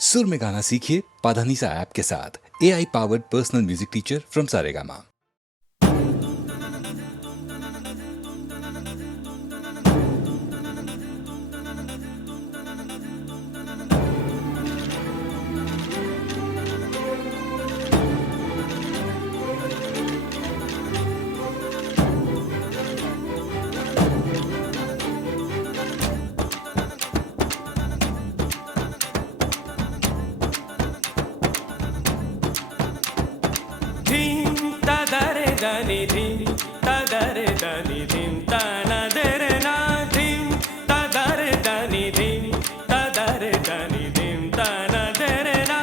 सुर में गाना सीखिए पाधानीसा ऐप के साथ। AI powered personal music teacher from Saregama. धीम तदरे दनि धीम तदरे दनि धीम तना दरे ना धीम तदरे दनि धीम तदरे दनि धीम तना दरे ना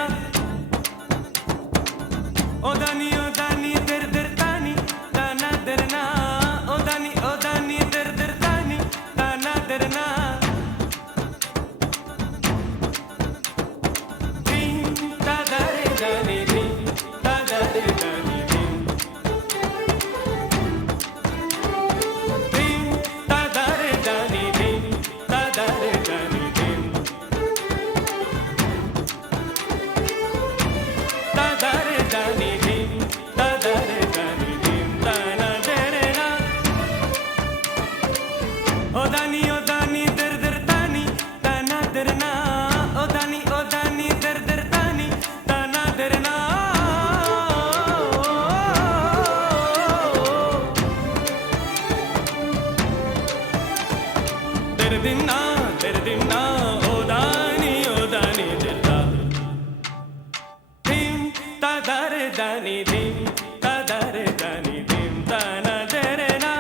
ओ दनि दर दर तानी तना दरे ना ओ दनि दर दर तानी तना दरे ना धीम तदरे दनि धीम तदरे दनि धीम धीम तदरे दनि धीम तदरे दनि धीम तदरे दनि धीम तदरे दनि धीम तना दरे ना ओ दनि दर दर तानी तना दरे ना ओ दनि दर दर तानी तना दरे ना तेरे दिन ना ओ दानी दिलदा धीम तदरे दनि धीम तदरे दनि धीम तना दरे ना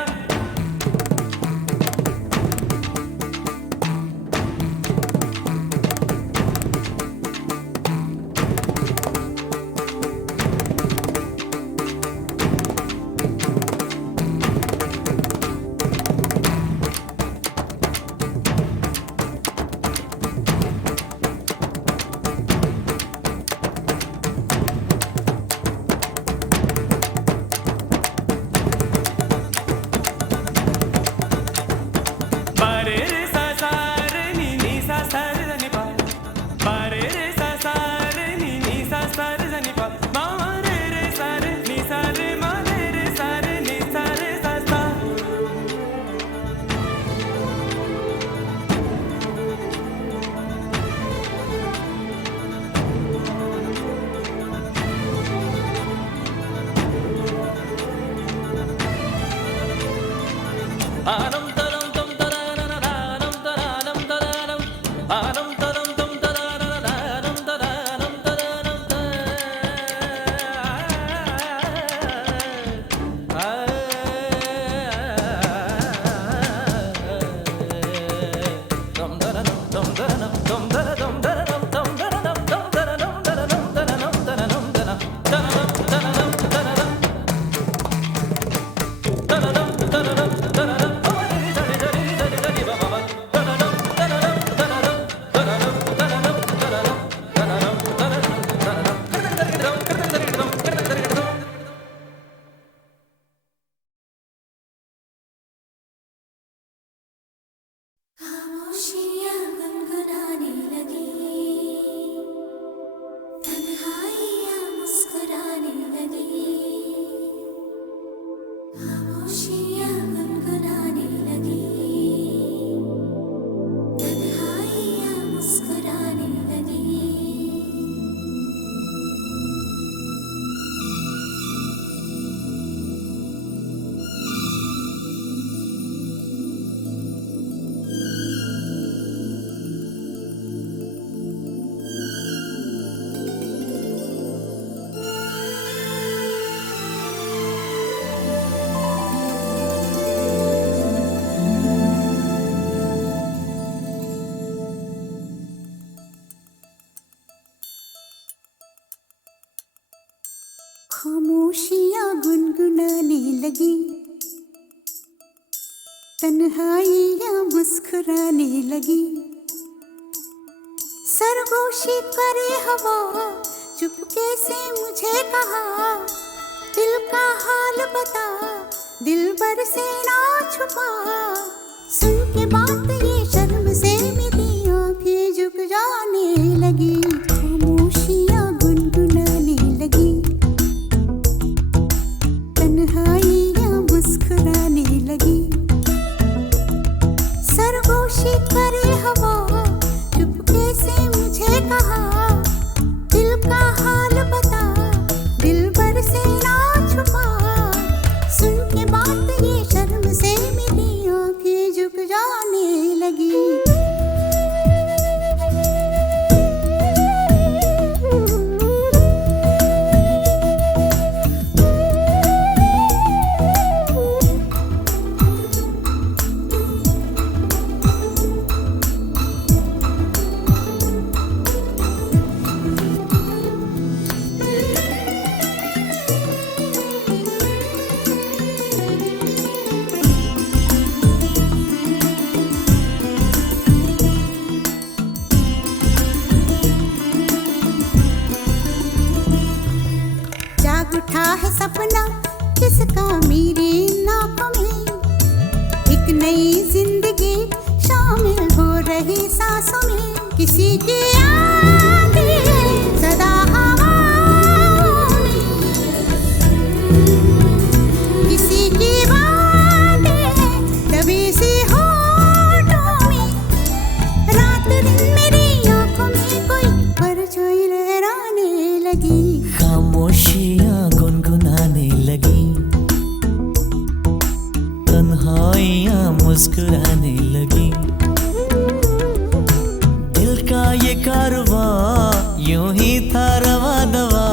बारे रे सा सा रे नी सा सा रे नी पा बारे रे सा सा रे नी सा सा रे नी पा मा रे रे सा रे नी सा रे मा रे रे सा रे नी सा रे सा सा आनम तरम तम तरानम तरानम तरानम आनम तरम तम तरानम तरानम तरानम तम तरानम तम तरानम तम तरानम तरानम तम तरानम तम तरानम तरानम तरानम तरानम तरानम तरानम तरानम तरानम तरानम तरानम खामोशियाँ गुनगुनाने लगी, तन्हाइयाँ मुस्कुराने लगी। खामोशियाँ गुनगुनाने लगी, तन्हाइयाँ मुस्कुराने लगी। खामोशियाँ गुनगुनाने लगी, तन्हाइयाँ मुस्कुराने लगी। सरगोशी करे हवा, चुपके से मुझे कहा, दिल का हाल बता, दिल भर से ना छुपा। सुन के बात ये शर्म से मेरी आंखें झुक जाने लगी। है सपना किसका मेरे नाकों में, एक नई जिंदगी शामिल हो रही सांसों में, किसी की आंधी सदा हवाओं में, किसी की बातें दबी सी होठों में, रात दिन मेरी आंखों में कोई परछाई लहराने लगी, खामोशियाँ गुनगुनाने लगी, तन्हाइयाँ मुस्कुराने लगी, दिल का ये कारवां यूं ही था रवा दवा,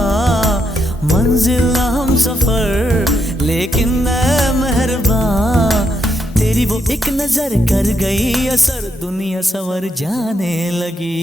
मंजिल ना हम सफर लेकिन मैं मेहरबान, तेरी वो एक नजर कर गई असर, दुनिया संवर जाने लगी।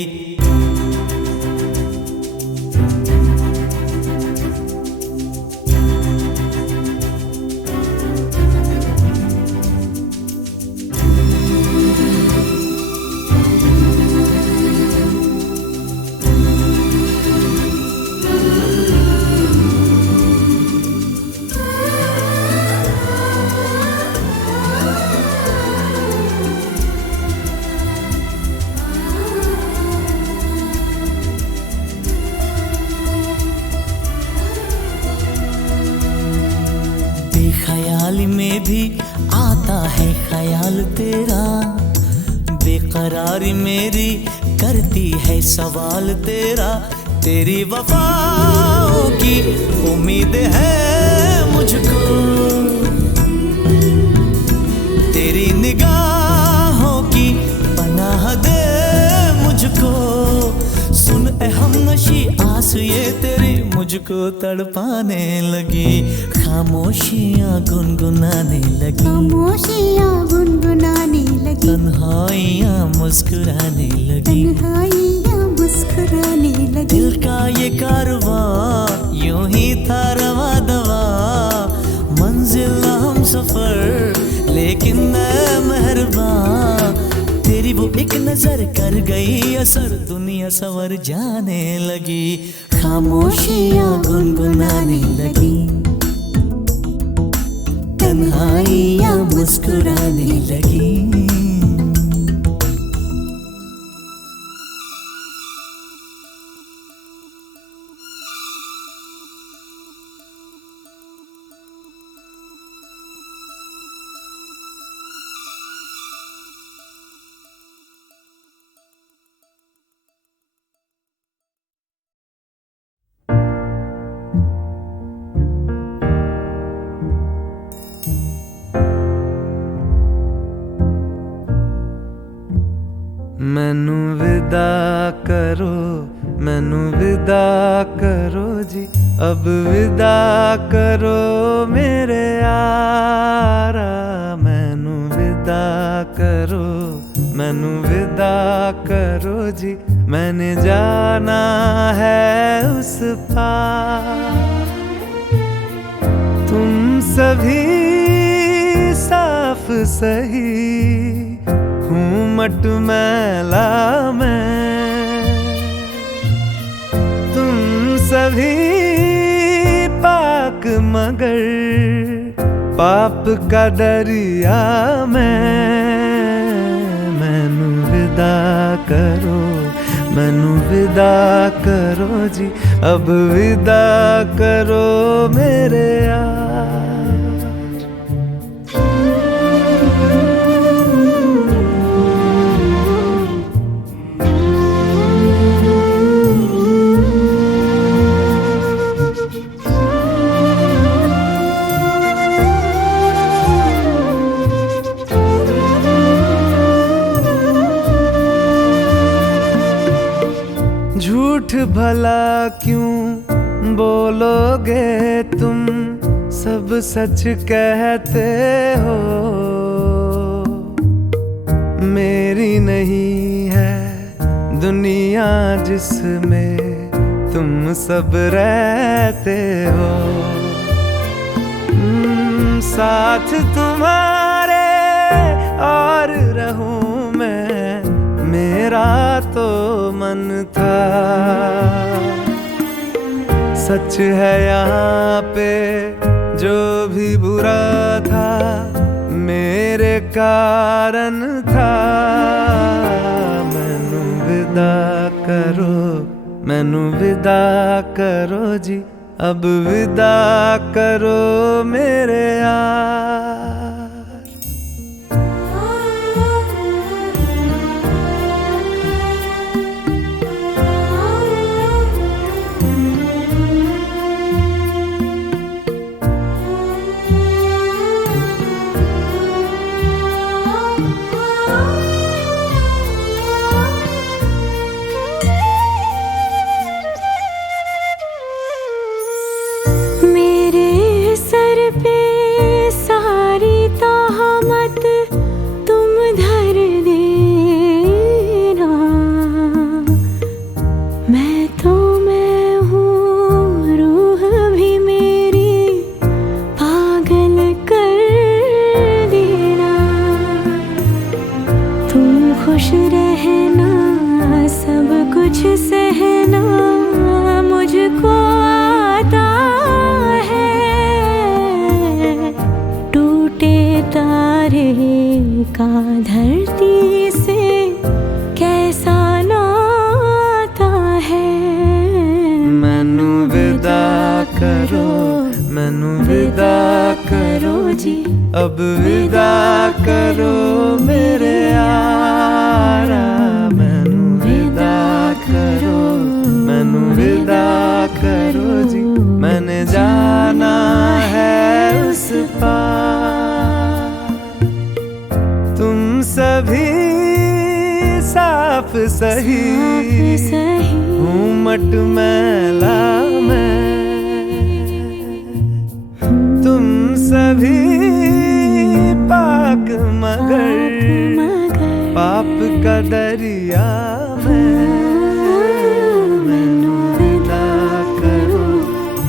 बेख्याली में भी आता है ख्याल तेरा, बेकरारी मेरी करती है सवाल तेरा, तेरी वफाओं की उम्मीद है मुझको, तेरी निगाहों की पनाह दे मुझको, सुन ए हमनशी आस ये तेरी मुझको तड़पाने लगी, खामोशियाँ गुनगुनाने लगी, खामोशियाँ गुनगुनाने लगी, तन्हाइयाँ मुस्कुराने लगी, तन्हाइयाँ मुस्कुराने लगी, दिल का ये कारवां यूं ही था रवा दवा, मंजिल ना हम सफर लेकिन मैं मेहरबान, तेरी वो एक नजर कर गई असर, दुनिया संवर जाने लगी, खामोशियाँ गुनगुनाने लगी, तन्हाइयाँ मुस्कुराने लगी। मैनू विदा करो, मैनू विदा करो जी, अब विदा करो मेरे यारा, मैनू विदा करो, मैनू विदा करो जी, मैंने जाना है उस पार, तुम सभी साफ सही हूँ मटमैला मैं, तुम सभी पाक मगर पाप का दरिया मैनू विदा करो, मैनू विदा करो जी, अब विदा करो मेरे यार। झूठ भला क्यों बोलोगे तुम, सब सच कहते हो, मेरी नहीं है दुनिया जिसमें तुम सब रहते हो, साथ तुम्हारे और रहूं मैं, मेरा तो मन था सच है यहाँ पे जो भी बुरा था मेरे कारण था। मैनू विदा करो, मैनू विदा करो जी, अब विदा करो मेरे यार। का धरती से कैसा नाता है। मैनू विदा करो, मैनू विदा करो जी, अब विदा करो मेरे यारा। मैनू विदा करो, मैनू विदा करो जी, मैंने जाना है उस पार। तुम सभी साफ सही, हूँ मट मैला मैं। तुम सभी पाक मगर पाप का दरिया मैं। मैनू विदा करो,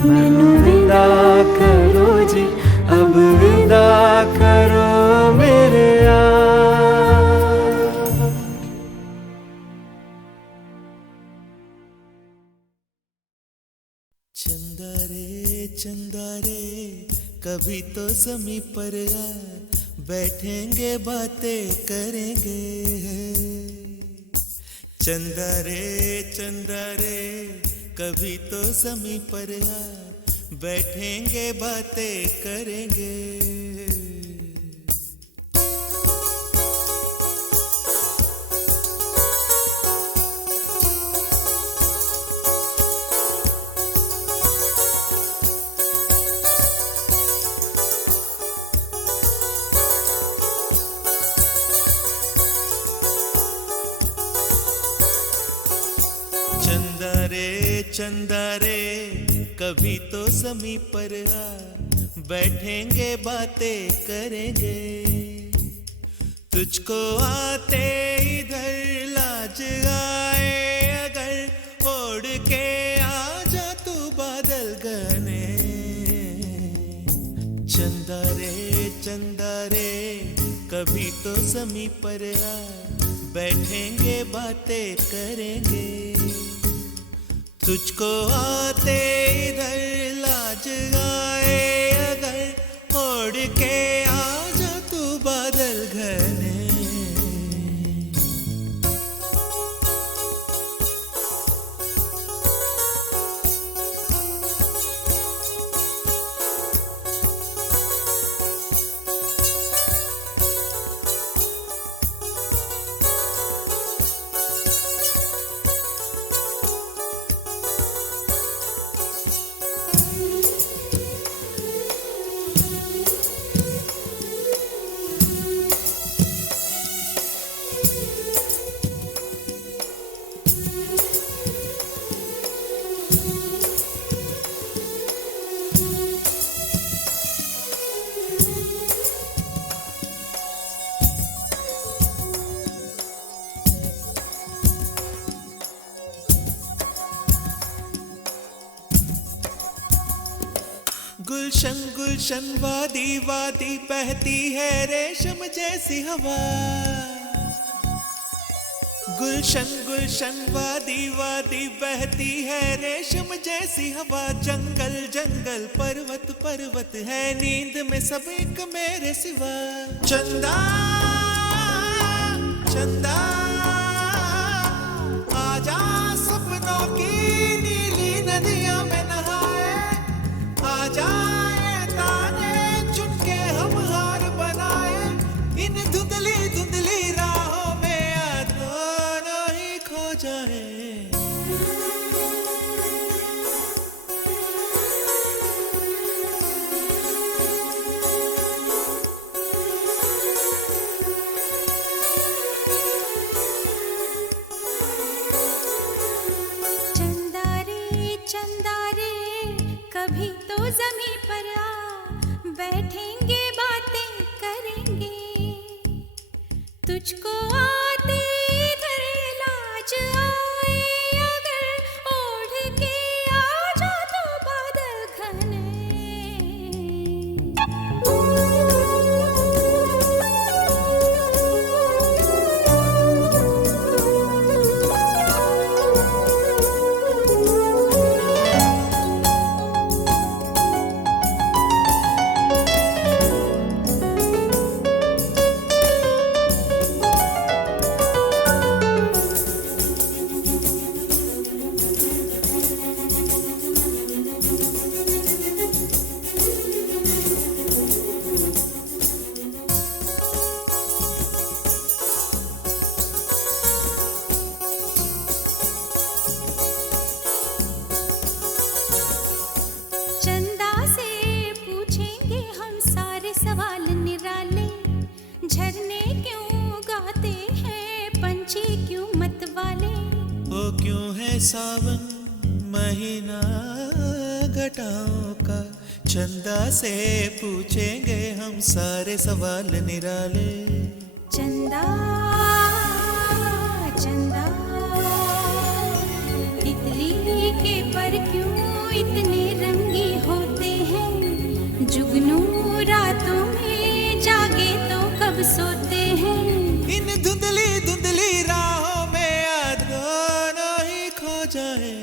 मैनू विदा करो जी, अब विदा करो मेरे यार। चंदा रे चंदा रे कभी तो ज़मीं पर आ, बैठेंगे बातें करेंगे। चंदा रे कभी तो ज़मीं पर आ, बैठेंगे बातें करेंगे। चंदा रे कभी तो ज़मीं पर आ, बैठेंगे बातें करेंगे। तुझको आते इधर लाज आए अगर, ओढ़ के आ जा तू बादल घने। चंदा रे कभी तो ज़मीं पर आ, बैठेंगे बातें करेंगे। तुझको आते इधर लाज आए अगर, ओढ़ के आ जा तू बादल घने। गुलशन गुलशन वादी वादी बहती है रेशम जैसी हवा। गुलशन गुलशन वादी वादी बहती है रेशम जैसी हवा, जंगल जंगल पर्वत पर्वत है नींद में सब एक मेरे सिवा। चंदा चंदा आजा सपनों की नीली नदियों में नहाए, आजा ये ताने चुनके हम हार बनाए, इन धुंधली धुंधली राहों में दोनों ही खो जाए। चंदा रे कभी तो ज़मीं पर आ, बैठेंगे बातें करेंगे, तुझको आते इधर लाज आए, अगर ओढ़ के आ जा तो बादल घने। चंदा से पूछेंगे हम सारे सवाल निराले, झरने क्यों गाते हैं पंछी क्यों मत वाले, वो क्यों है सावन महीना घटाओं का। चंदा से पूछेंगे हम सारे सवाल निराले। चंदा चंदा तितली के पर क्यों इतने रंगी होते हैं, जुगनू रातों में जागे तो कब सोते हैं, इन धुंधली धुंधली राहों में दोनों ही खो जाए।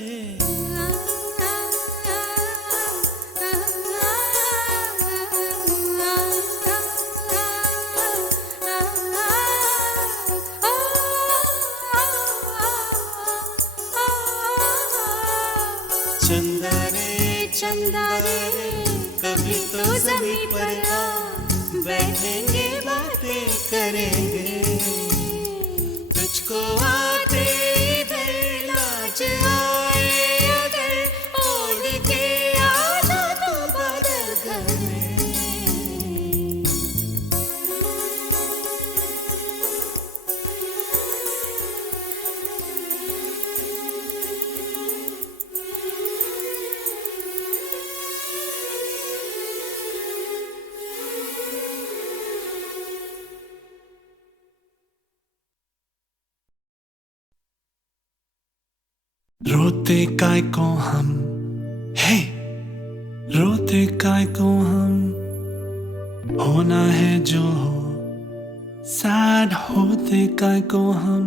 चंदा रे कभी तो ज़मीं पर आ, बैठेंगे बातें करेंगे, तुझको आते इधर लाज आए, अगर ओढ़ के आ जा तो बादल घने। रोते काय को हम, हे रोते काय को हम, होना है जो हो, सैड होते काय को हम।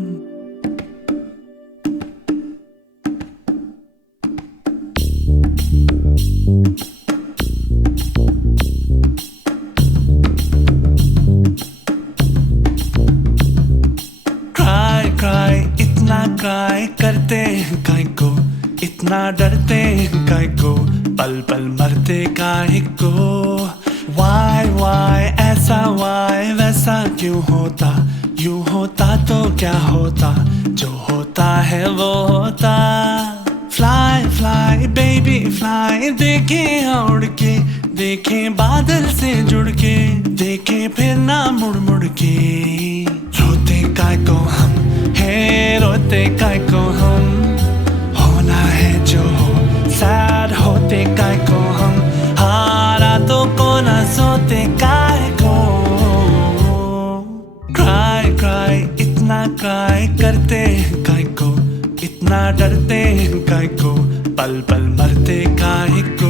क्राई क्राई इतना क्राई करते हैं काय को, इतना डरते हैं काय को, पल पल मरते काय को। वाई ऐसा वाई वैसा क्यों होता, यूं होता तो क्या होता, जो होता है वो होता। फ्लाई फ्लाई बेबी फ्लाई, देखें उड़ के, देखें बादल से जुड़ के, देखें फिर ना मुड़ मुड़ के। रोते काय को हम, हे रोते काय को हम, होना है जो हो, सैड होते काय को हम, हारा तो को ना सोते काय को। क्राई क्राई इतना क्राई करते हैं काय को, इतना डरते हैं काय को, पल पल मरते काय को।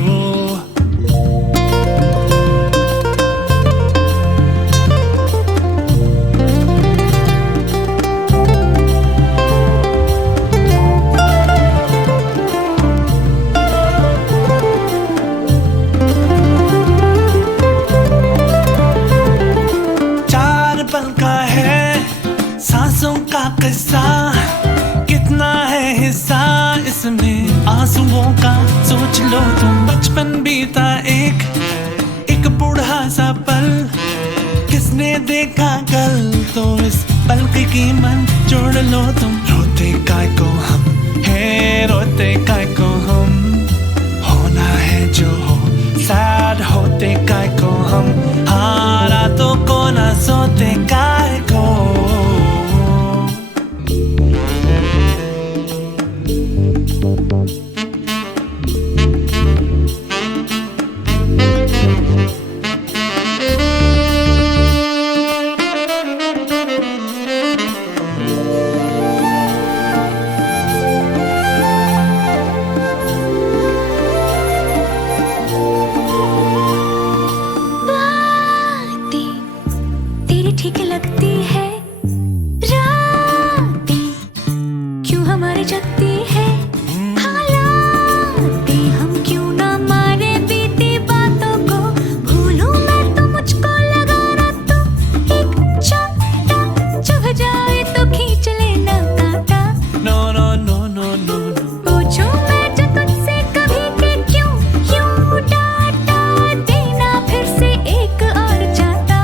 इसमें आंसुओं का सोच लो तुम। बचपन बीता एक बूढ़ा सा पल, किसने देखा कल, तो इस पल की कीमत जोड़ लो तुम। रोते काय को हम है, रोते काय को हम, होना है जो हो, सैड होते काय को हम, हाँ रातों को ना सोते काय को। तेरी ठीक लगती है, रातें क्यों हमारी जगती है, हालातें हम क्यों ना मारे बीती बातों को। भूलूं मैं तो मुझको लगा रातों एक चांटा, चुभ जाए तो खींच लेना कांटा। No no no no no no, पूछूं मैं जो तुझसे कभी कि क्यों यूं डांटा, देना फिर से एक और चांटा।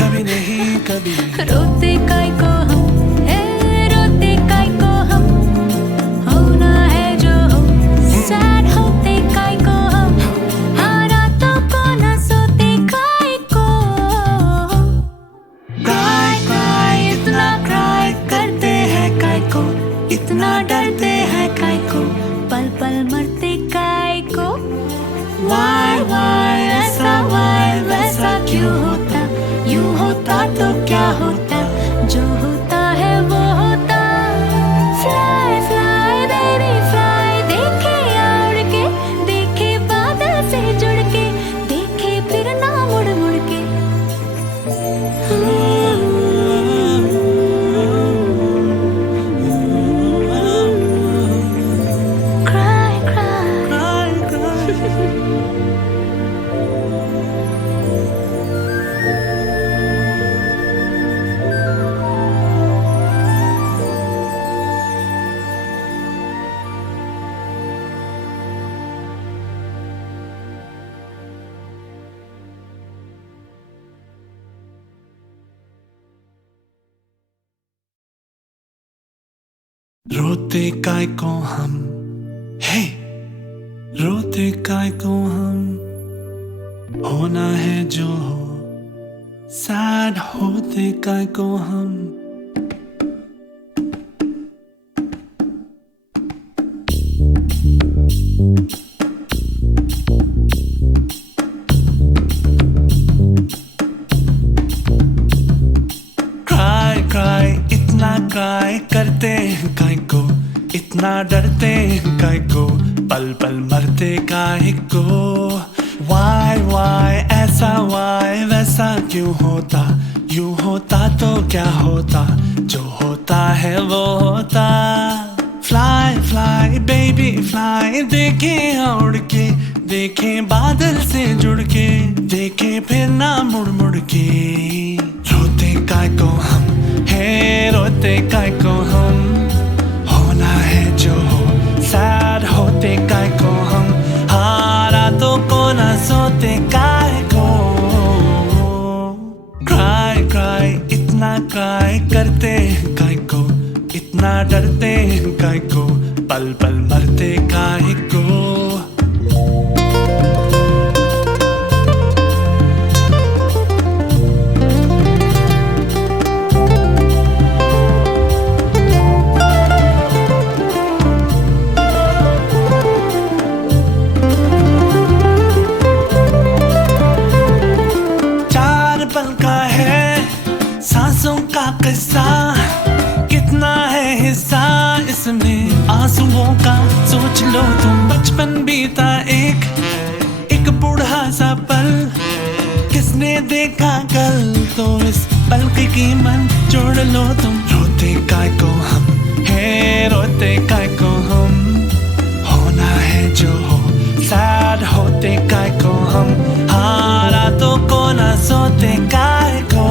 कभी नहीं कभी रोते काय को हम है, रोते काय को हम, होना है जो हो, सैड होते काय को हम, हाँ रातों को ना सोते काय को। क्राई क्राई इतना क्राई करते हैं काय को, इतना डरते हैं काय को, पल पल मरते काय को। वाई ऐसा वाई वैसा क्यों होता, यूं होता तो क्या होता, जो होता है वो होता। फ्लाई फ्लाई बेबी फ्लाई, देखे उड़ के, देखे बादल से जुड़ के, देखे फिर ना मुड़ मुड़ के। क्राई क्राई रोते काय को हम है, रोते काय को हम, होना है जो हो, सैड होते काय को हम। क्राई क्राई इतना क्राई करते हैं काय को, इतना डरते हैं काय को, पल पल मरते काय को। वाई ऐसा वाई वैसा क्यों होता, यूं होता तो क्या होता, जो होता है वो होता। फ्लाई फ्लाई बेबी फ्लाई, देखे उड़ के, देखे बादल से जुड़ के, देखे फिर ना मुड़ मुड़ के। रोते काय को हम है, रोते काय को हम, होना है जो हो, सैड होते काय को हम, हाँ रातों को ना सोते काय को। क्राई क्राई इतना क्राई करते हैं काय को, इतना डरते हैं काय को, पल पल मरते काय को। सांसों का किस्सा, कितना है हिस्सा इसमें आंसुओं का, सोच लो तुम। बचपन बीता एक बूढ़ा सा पल, किसने देखा कल, तो इस पल की कीमत जोड़ लो तुम। रोते काय को हम है, रोते काय को हम, होना है जो हो, सैड होते काय को हम, हाँ रातों को ना सोते काय को।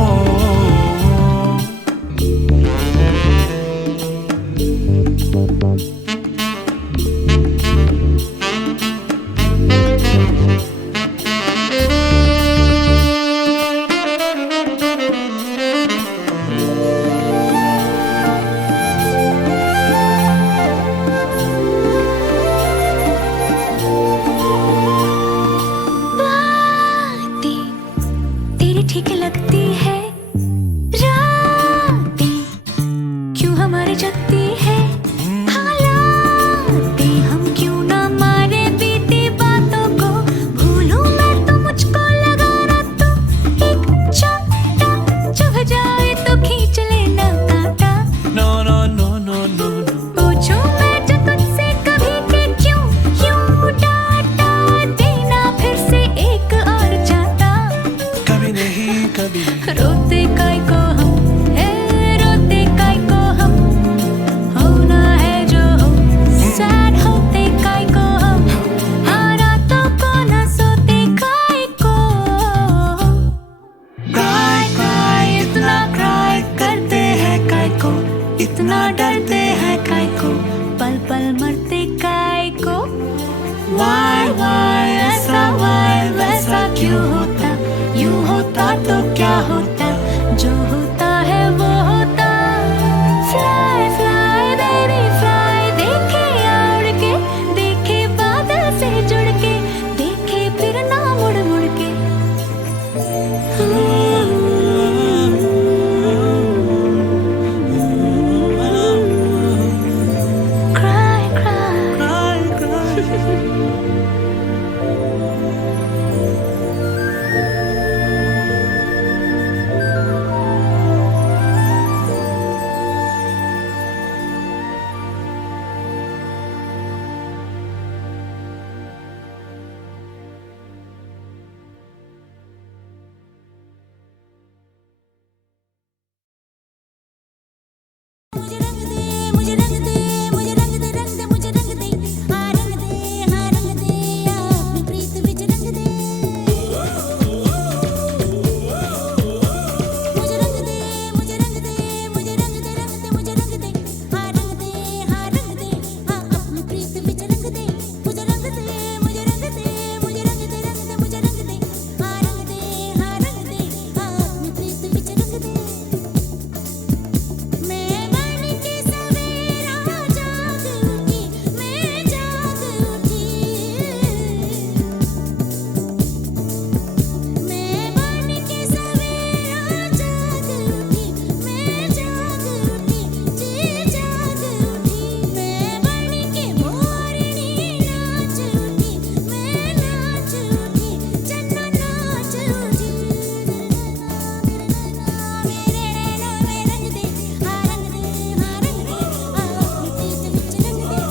तो क्या होता, जो होता है वो होता। फ्लाई फ्लाई बेबी फ्लाई, देखे उड़ के, देखे बादल से जुड़ के, देखे फिर ना मुड़ मुड़ के। Cry, cry. मुझे रंग दे, मुझे रंग दे, मुझे रंग दे, रंग दे, मुझे रंग दे, हाँ रंग दे, हाँ रंग दे, अपनी प्रीत विच रंग दे। मुझे रंग दे, मुझे रंग दे, मुझे रंग दे, रंग दे, मुझे रंग दे, हाँ रंग दे, हाँ रंग दे, हाँ अपनी प्रीत विच रंग दे। मुझे रंग दे, मुझे रंग दे, मुझे रंग दे, रंग दे, मुझे रंग दे, हाँ रंग दे, हाँ रंग दे, हाँ अपनी प्रीत विच रंग दे। मैं बन के सवेरा जाग उठी, मैं जाग उठी। मैं बन के सवेरा जाग उठी, मैं जाग उठी, जी जाग उठी। मैं बन के मोरनी नाच उठी, मैं नाच उठी, चन्ना नाच उठी। मेरे नैना में रंग दे, हाँ रंग दे, हाँ रंग दे, हाँ अपनी प्रीत विच रंग दे।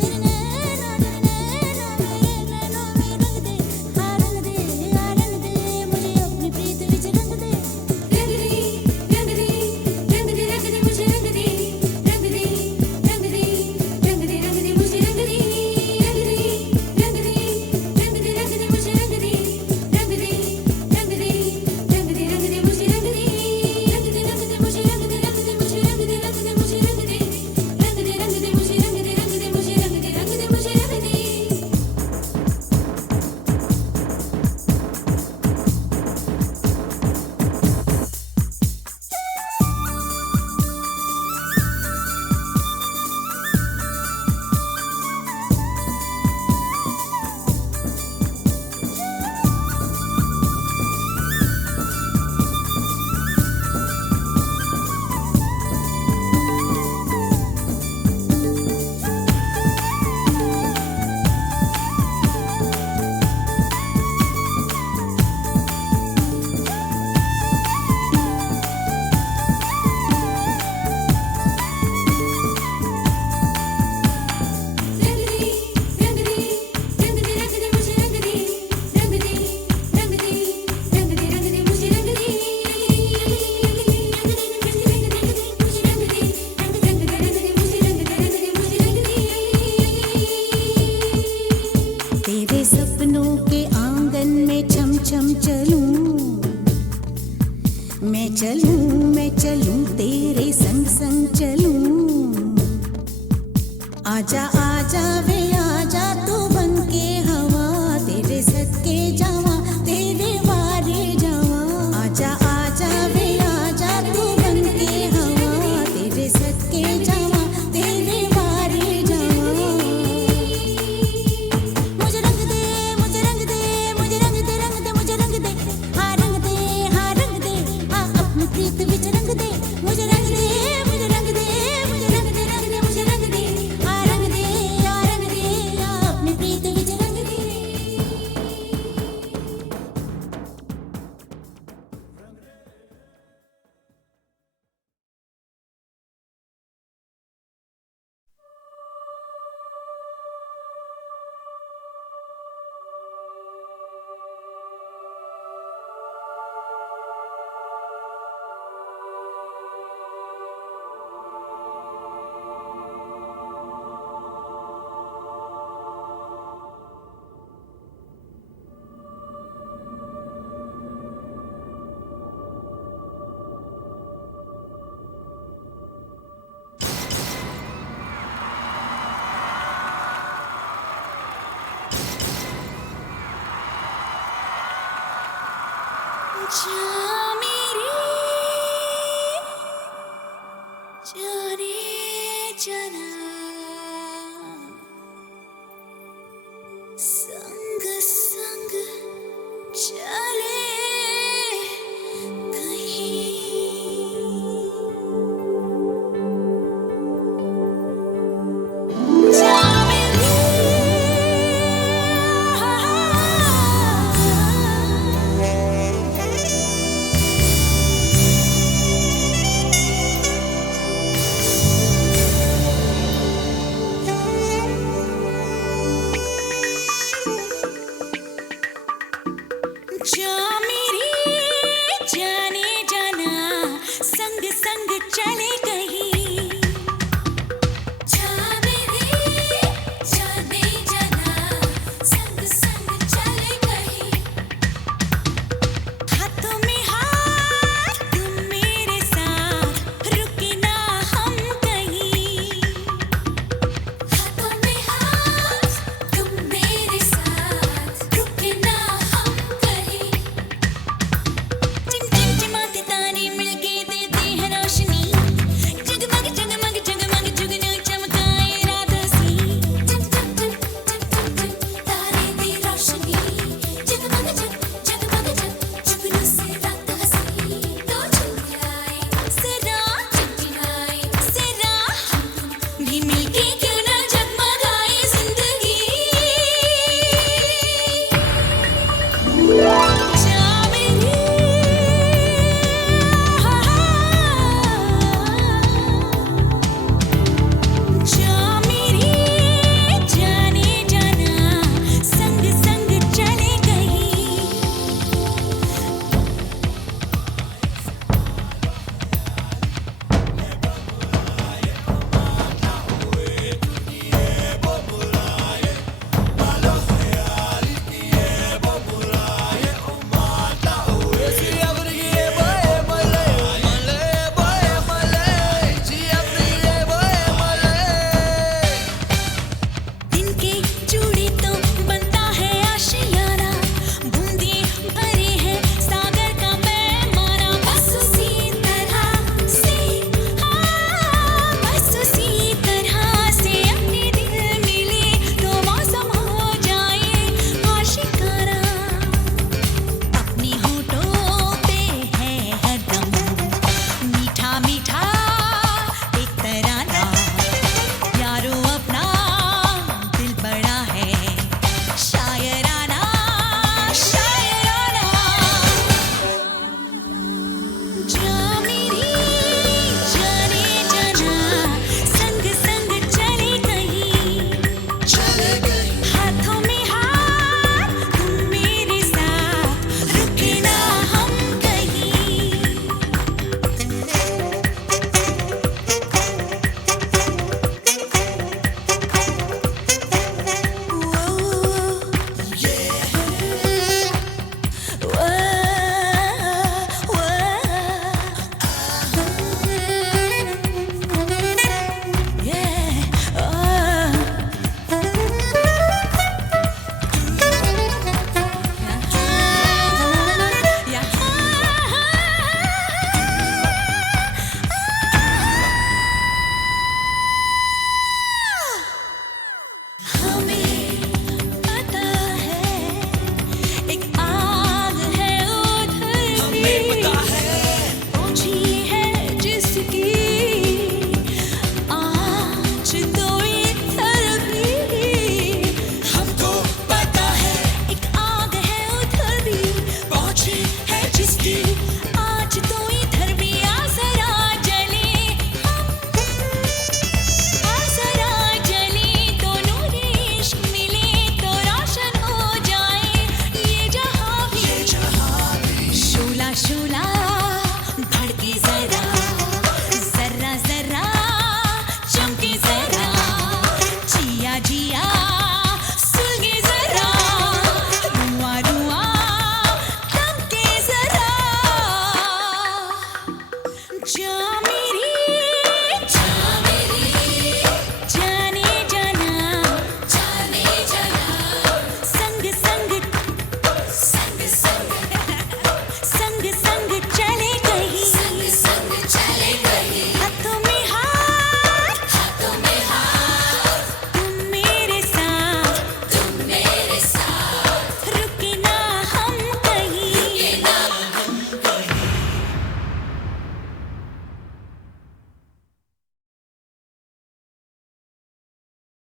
तेरे नैना मेरे नैना में रंग दे, हाँ रंग दे, हाँ रंग दे, मुझे अपनी प्रीत विच रंग दे। रंग दे, रंग दे, रंग दे, रंग दे, मुझे रंग दे, रंग दे, रंग दे, रंग दे, रंग दे, मुझे रंग दे, रंग दे, रंग दे, रंग दे, रंग दे, मुझे रंग दे, रंग दे, रंग दे, रंग दे, रंग दे, मुझे रंग दे, रंग दे, रंग दे, मुझे रंग दे, रंग दे, मुझे रंग दे, रंग दे, मुझे रंग दे, रंग दे, रंग दे, मुझे रंग दे, रंग दे, मुझे रंग दे, रंग दे, मुझे रंग दे। तेरे सपनों के आंगन में छम छम चलूं, मैं चलूं, मैं चलूं, तेरे संग संग चलूं। आजा आजा वे